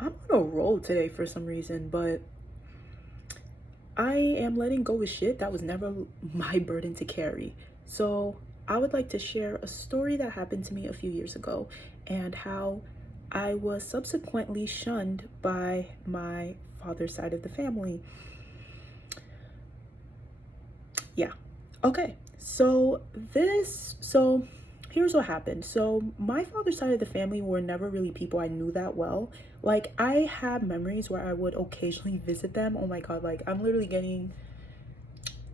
I'm on a roll today for some reason, but I am letting go of shit that was never my burden to carry. So, I would like to share a story that happened to me a few years ago and how I was subsequently shunned by my father's side of the family. Yeah. Okay. So here's what happened. So my father's side of the family were never really people I knew that well. Like I have memories where I would occasionally visit them. Oh my God, like I'm literally getting,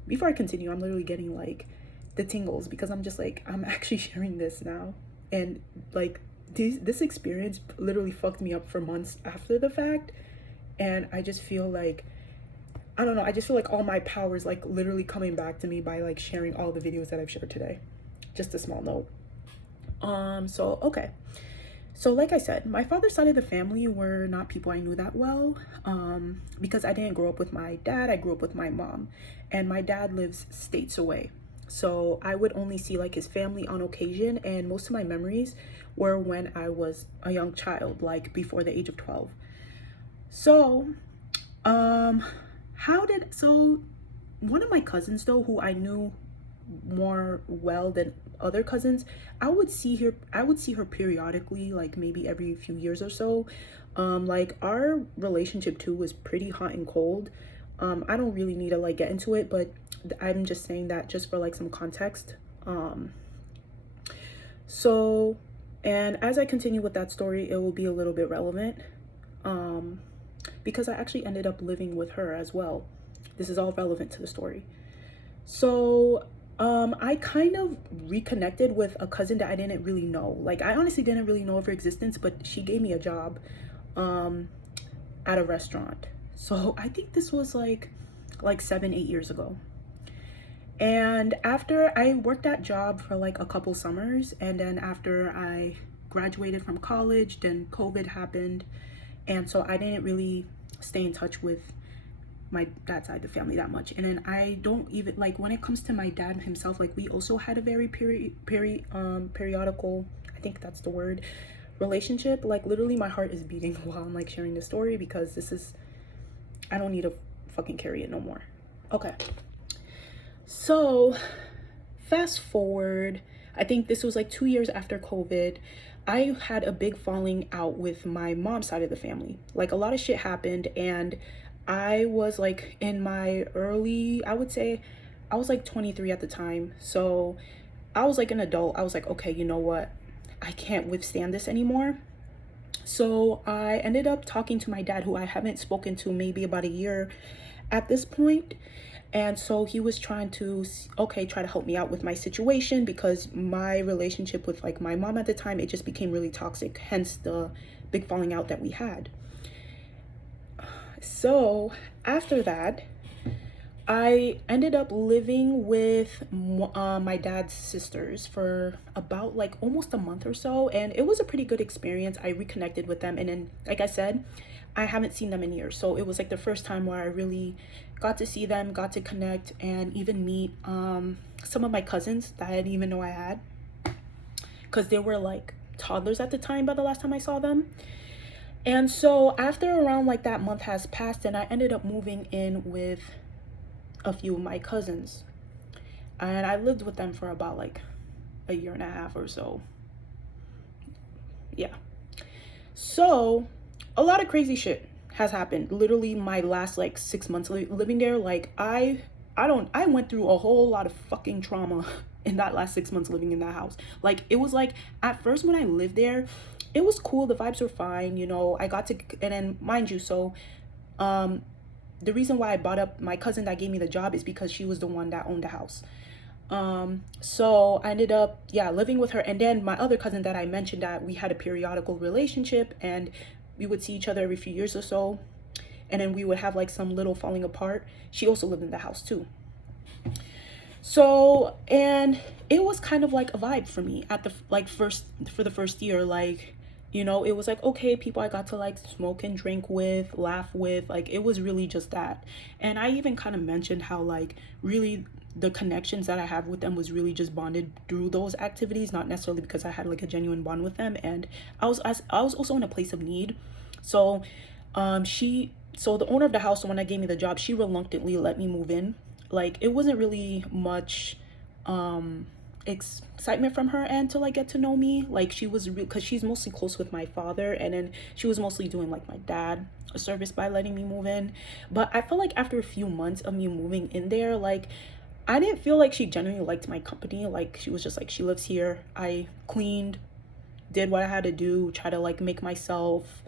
before I continue, I'm literally getting like the tingles because I'm just like, I'm actually sharing this now. And like this experience literally fucked me up for months after the fact. And I just feel like, I don't know, I just feel like all my power is like literally coming back to me by like sharing all the videos that I've shared today. Just a small note. Okay. So like I said, my father's side of the family were not people I knew that well. Because I didn't grow up with my dad, I grew up with my mom. And my dad lives states away. So I would only see like his family on occasion, and most of my memories were when I was a young child, like before the age of 12. So, um, so one of my cousins though, who I knew more well than other cousins, I would see her periodically, like maybe every few years or so. Like our relationship too was pretty hot and cold. I don't really need to like get into it, but I'm just saying that just for like some context. So and as I continue with that story, it will be a little bit relevant. Um because I actually ended up living with her as well. This is all relevant to the story. So, I kind of reconnected with a cousin that I didn't really know. Like, I honestly didn't really know of her existence, but she gave me a job, um, at a restaurant. So I think this was like 7, 8 years ago. And after I worked that job for like a couple summers, and then after I graduated from college, then COVID happened, and so I didn't really stay in touch with my dad's side of the family that much. And then I don't even like when it comes to my dad himself, like we also had a very periodical, I think that's the word, relationship. Like literally my heart is beating while I'm like sharing this story because this is, I don't need to fucking carry it no more. Okay. So fast forward, I think this was like 2 years after COVID. I had a big falling out with my mom's side of the family. Like a lot of shit happened, and I was like in my early, I would say I was like 23 at the time. So I was like an adult. I was like, okay, you know what? I can't withstand this anymore. So I ended up talking to my dad, who I haven't spoken to maybe about a year at this point. And so he was trying to, okay, try to help me out with my situation because my relationship with like my mom at the time, it just became really toxic, hence the big falling out that we had. So after that, I ended up living with my dad's sisters for about like almost a month or so, and it was a pretty good experience. I reconnected with them, and then, like I said, I haven't seen them in years, so it was like the first time where I really got to see them, got to connect, and even meet some of my cousins that I didn't even know I had, because they were like toddlers at the time by the last time I saw them. And so after around like that month has passed, and I ended up moving in with a few of my cousins, and I lived with them for about like a year and a half or so. Yeah. So a lot of crazy shit has happened. Literally my last like 6 months living there, like I went through a whole lot of fucking trauma in that last 6 months living in that house. Like it was like at first when I lived there, it was cool, the vibes were fine, you know. I got to, and then mind you, so um the reason why I brought up my cousin that gave me the job is because she was the one that owned the house. So I ended up, yeah, living with her. And then my other cousin that I mentioned, that we had a periodical relationship and we would see each other every few years or so. And then we would have like some little falling apart. She also lived in the house too. So, and it was kind of like a vibe for me at the like for the first year. Like, you know, it was like, okay, people I got to like smoke and drink with, laugh with, like it was really just that. And I even kind of mentioned how like really the connections that I have with them was really just bonded through those activities, not necessarily because I had like a genuine bond with them. And I was also in a place of need. So so the owner of the house, the one that gave me the job, she reluctantly let me move in. Like, it wasn't really much excitement from her end to like get to know me. Like, she was because she's mostly close with my father, and then she was mostly doing like my dad a service by letting me move in. But I felt like after a few months of me moving in there, like, I didn't feel like she genuinely liked my company. Like, she was just like, she lives here. I cleaned, did what I had to do, try to like make myself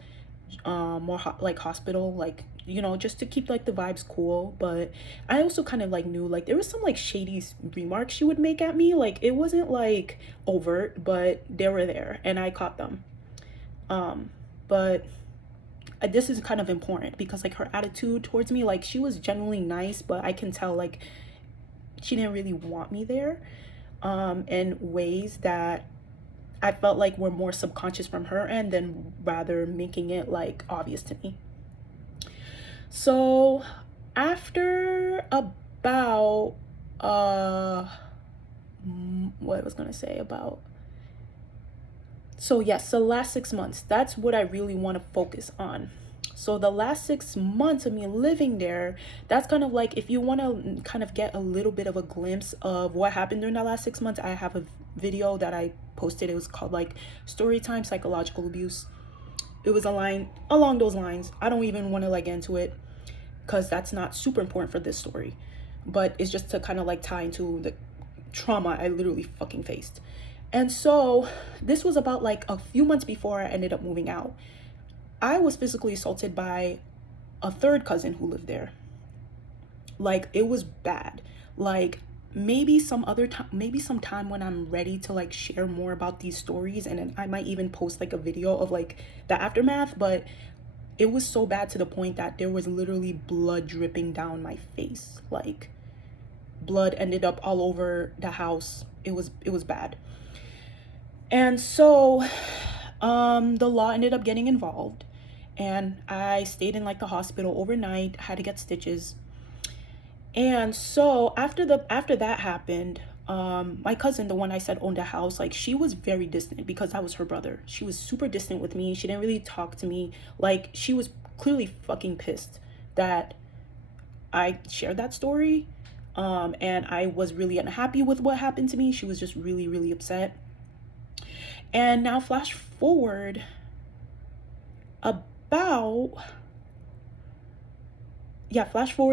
more like hospital, like, you know, just to keep like the vibes cool. But I also kind of like knew like there was some like shady remarks she would make at me. Like, it wasn't like overt, but they were there and I caught them. But this is kind of important because like her attitude towards me, like, she was genuinely nice, but I can tell like she didn't really want me there in ways that I felt like were more subconscious from her end than rather making it like obvious to me. So after about what I was gonna say about, so yes, the last 6 months, that's what I really want to focus on. So the last 6 months of me living there, that's kind of like, if you want to kind of get a little bit of a glimpse of what happened during the last 6 months, I have a video that I posted. It was called like Storytime Psychological Abuse. It was a line along those lines. I don't even want to like get into it because that's not super important for this story, but it's just to kind of like tie into the trauma I literally fucking faced. And so this was about like a few months before I ended up moving out. I was physically assaulted by a third cousin who lived there. Like, it was bad. Like, maybe some other time, maybe sometime when I'm ready to like share more about these stories, and then I might even post like a video of like the aftermath. But it was so bad to the point that there was literally blood dripping down my face. Like, blood ended up all over the house. It was bad. And so the law ended up getting involved, and I stayed in like the hospital overnight, had to get stitches. And so after that happened, my cousin, the one I said owned a house, like, she was very distant because I was her brother. She was super distant with me. She didn't really talk to me. Like, she was clearly fucking pissed that I shared that story. And I was really unhappy with what happened to me. She was just really, really upset. And now flash forward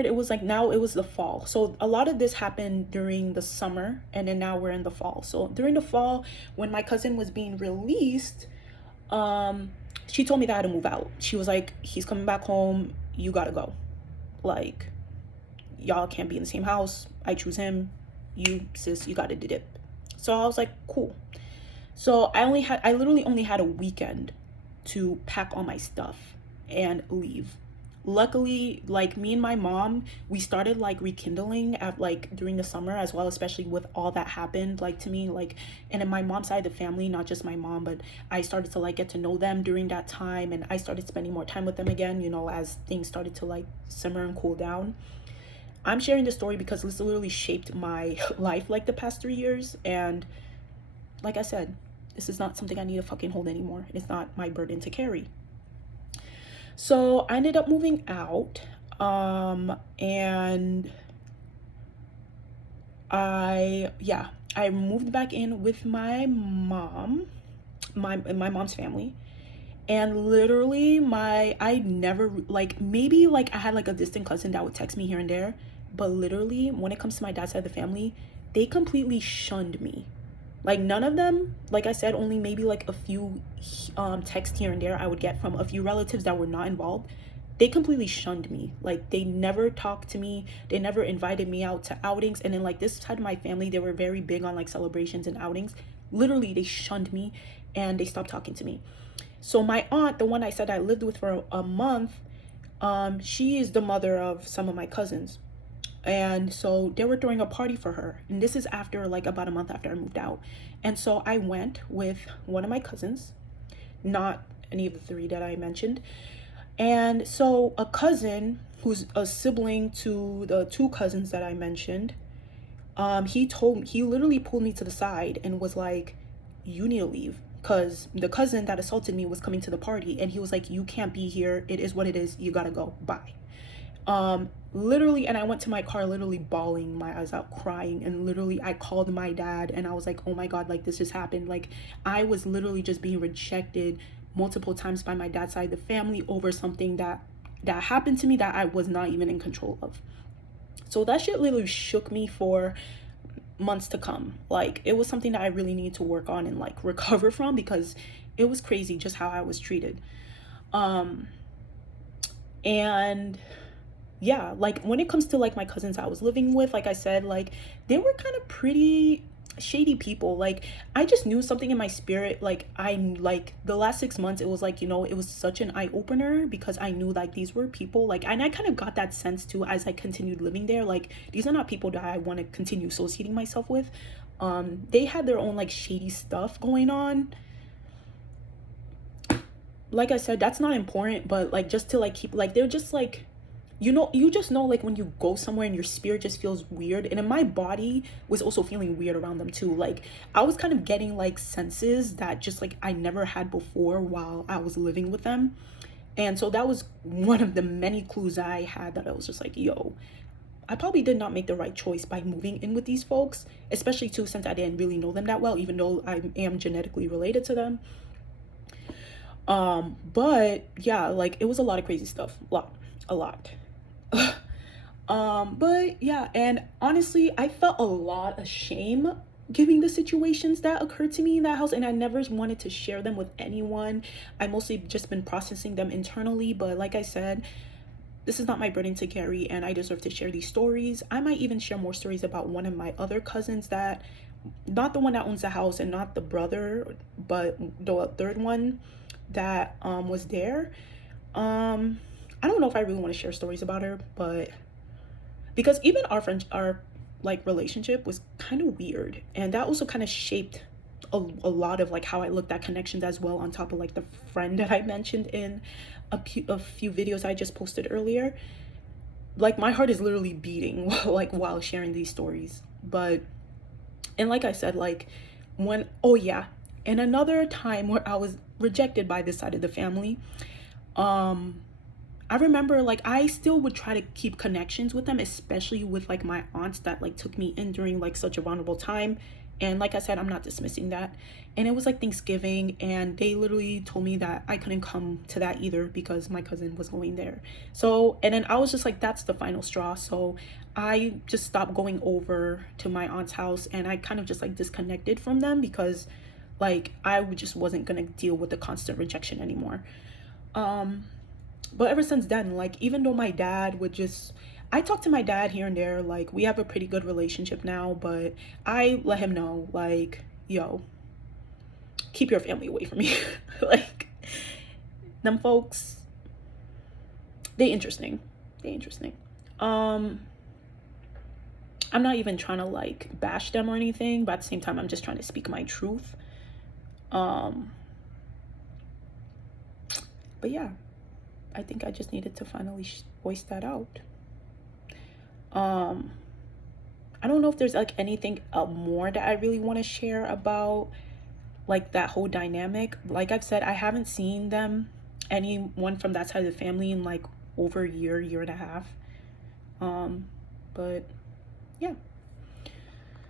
it was like, now it was the fall. So a lot of this happened during the summer, and then now we're in the fall. So during the fall, when my cousin was being released, she told me that I had to move out. She was like, he's coming back home, you gotta go. Like, y'all can't be in the same house. I choose him. You, sis, you gotta dip. So I was like, cool. So I literally only had a weekend to pack all my stuff and leave. Luckily, like, me and my mom, we started like rekindling at like during the summer as well, especially with all that happened like to me, like, and in my mom's side of the family, not just my mom, but I started to like get to know them during that time, and I started spending more time with them again, you know, as things started to like simmer and cool down. I'm sharing this story because this literally shaped my life like the past 3 years, and like I said, this is not something I need to fucking hold anymore. It's not my burden to carry. So I ended up moving out, and I moved back in with my mom, my mom's family. And literally I never, like, maybe like I had like a distant cousin that would text me here and there, but literally when it comes to my dad's side of the family, they completely shunned me. Like, none of them, like I said, only maybe like a few texts here and there I would get from a few relatives that were not involved. They completely shunned me. Like, they never talked to me. They never invited me out to outings. And then like this side of my family, they were very big on like celebrations and outings. Literally, they shunned me and they stopped talking to me. So my aunt, the one I said I lived with for a month, she is the mother of some of my cousins. And so they were throwing a party for her. And this is after like about a month after I moved out. And so I went with one of my cousins, not any of the three that I mentioned. And so a cousin who's a sibling to the two cousins that I mentioned, he literally pulled me to the side and was like, you need to leave, because the cousin that assaulted me was coming to the party, and he was like, you can't be here, it is what it is, you gotta go, bye. Literally, and I went to my car literally bawling my eyes out, crying, and literally I called my dad and I was like, oh my god, like this just happened. Like I was literally just being rejected multiple times by my dad's side of the family over something that happened to me that I was not even in control of. So that shit literally shook me for months to come. Like it was something that I really need to work on and like recover from, because it was crazy just how I was treated. And yeah, like when it comes to like my cousins I was living with, like I said, like they were kind of pretty shady people. Like I just knew something in my spirit. Like I like the last 6 months, it was like, you know, it was such an eye-opener, because I knew like these were people like, and I kind of got that sense too as I continued living there, like these are not people that I want to continue associating myself with. They had their own like shady stuff going on. Like I said, that's not important, but like just to like keep, like they're just like, you know, you just know like when you go somewhere and your spirit just feels weird, and then my body was also feeling weird around them too. Like I was kind of getting like senses that just like I never had before while I was living with them. And so that was one of the many clues I had, that I was just like, yo, I probably did not make the right choice by moving in with these folks, especially too since I didn't really know them that well, even though I am genetically related to them. But yeah, like it was a lot of crazy stuff, a lot. But yeah, and honestly, I felt a lot of shame giving the situations that occurred to me in that house, and I never wanted to share them with anyone. I mostly just been processing them internally, but like I said, this is not my burden to carry, and I deserve to share these stories. I might even share more stories about one of my other cousins, that not the one that owns the house and not the brother, but the third one that was there. I don't know if I really want to share stories about her, but because even our like relationship was kind of weird, and that also kind of shaped a lot of like how I looked at connections as well, on top of like the friend that I mentioned in a few videos I just posted earlier. Like my heart is literally beating like while sharing these stories. But, and like I said, like when, oh yeah, and another time where I was rejected by this side of the family, I remember like I still would try to keep connections with them, especially with like my aunts that like took me in during like such a vulnerable time. And like I said, I'm not dismissing that. And it was like Thanksgiving, and they literally told me that I couldn't come to that either because my cousin was going there. So, and then I was just like, that's the final straw. So I just stopped going over to my aunt's house, and I kind of just like disconnected from them, because like I just wasn't gonna deal with the constant rejection anymore. But ever since then, like even though my dad would just, I talk to my dad here and there, like we have a pretty good relationship now, but I let him know like, yo, keep your family away from me. Like them folks, they interesting. I'm not even trying to like bash them or anything, but at the same time I'm just trying to speak my truth. But yeah, I think I just needed to finally voice that out. I don't know if there's like anything more that I really want to share about like that whole dynamic. Like I've said, I haven't seen them, anyone from that side of the family, in like over a year and a half. But yeah.